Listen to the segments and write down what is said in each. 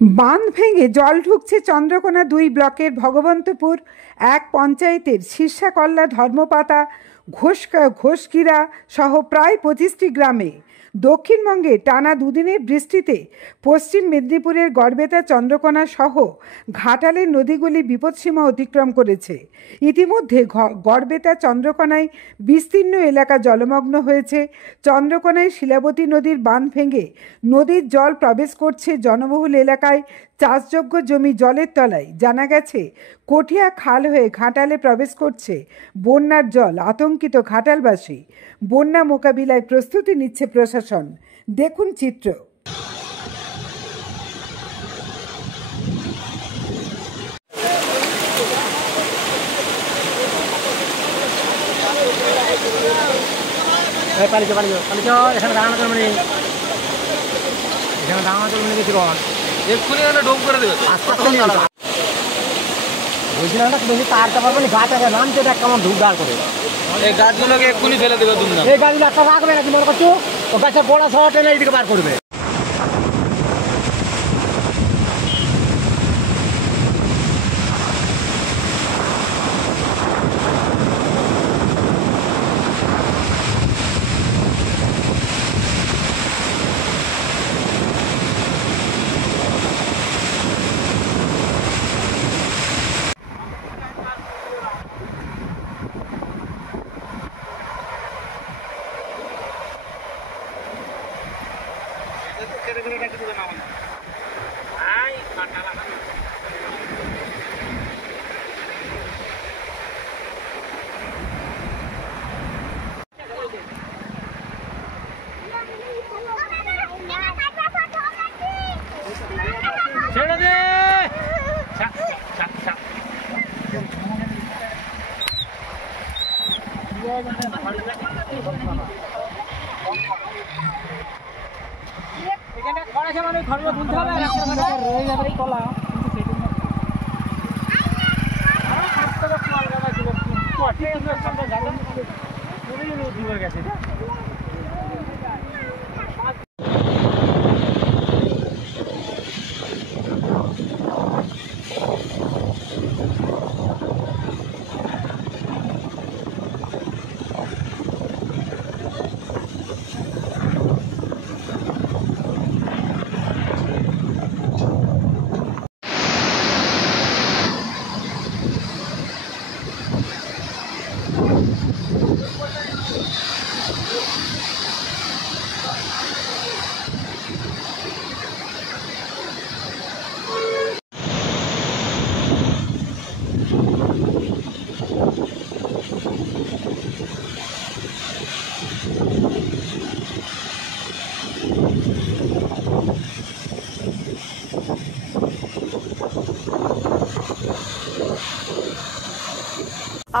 বাঁধ ভেঙে জল ঢুকছে চন্দ্রকোনা ২ ব্লকের ভগবন্তপুর ১ পঞ্চায়েতের শীর্ষাকল্লা, ধর্মপাতা, ঘোষকিরা সহ প্রায় ২৫টি গ্রামে। দক্ষিণবঙ্গে টানা দুদিনের বৃষ্টিতে পশ্চিম মেদিনীপুরের গড়বেতা, চন্দ্রকোনা সহ ঘাটালের নদীগুলি বিপদসীমা অতিক্রম করেছে। ইতিমধ্যে গড়বেতা, চন্দ্রকোনায় বিস্তীর্ণ এলাকা জলমগ্ন হয়েছে। চন্দ্রকোনায় শিলাবতী নদীর বাঁধ ভেঙে নদীর জল প্রবেশ করছে জনবহুল এলাকায়। চাষযোগ্য জমি জলের তলায়। জানা গেছে, কটিয়া খাল হয়ে ঘাটালে প্রবেশ করছে বন্যার জল। আতঙ্কিত ঘাটালবাসী। বন্যা মোকাবিলায় প্রস্তুতি নিচ্ছে প্রশাসন। দেখুন চিত্র। এক্ষুনি ডোব করে দেবে। বুঝলাম না, বেশি তারটা পারবো না, গাছ আগে নামছে দেখ কেমন ঢুকঢাল করে। এই গাছগুলোকে এক্ষুনি ফেলে দেবে তুমি। এই গাছগুলো একটা রাখবে নাকি মনে করছো? ও গাছের বড়া সহ টেনে এইদিকে বার করবে। ছেড়ে দে। এখানে খরা সে মানে ঘরগুলো তুলতে হবে আর একটা করে রয়ে যাবে এই কলা।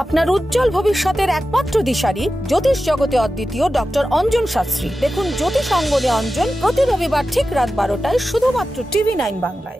আপনার উজ্জ্বল ভবিষ্যতের একমাত্র দিশারি, জ্যোতিষ জগতে অদ্বিতীয় ডক্টর অঞ্জন শাস্ত্রী। দেখুন জ্যোতিষ অঙ্গনে অঞ্জন প্রতি রবিবার ঠিক রাত 12টায় শুধুমাত্র TV9 বাংলায়।